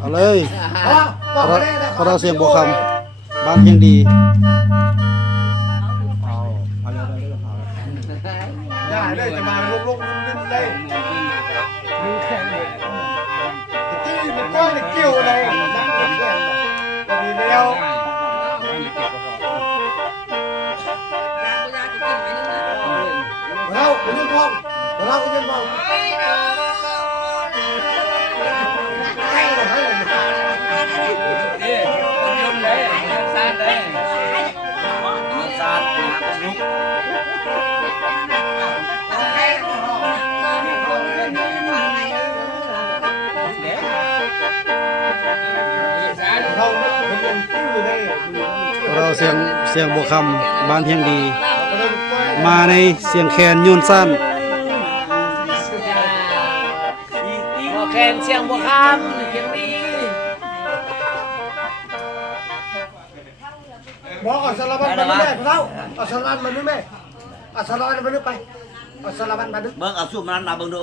เอาเลยพระเราเสียงบัวคำบ้านเพียงดีได้เลยจะมาลุกนิ่มได้มือแข็งเลยที่มันก้อนเกี่ยวเลยนักแข่งดีเดียวเราไปยืนพองเราไปยืนพองเราเสียงบัวคำบ้านเพียงดีมาในเสียงแคนยูนสั้นบัวแคนเสียงบัวคำเพียงดีบอกเอาสารวัตรมาด้วยเราเอาสารวัตรมาด้วยไหมเอาสารวัตรมาด้วยไปเอาสารวัตรมาด้วยเบิ่งเอาสู้มันมาเบิ่งดู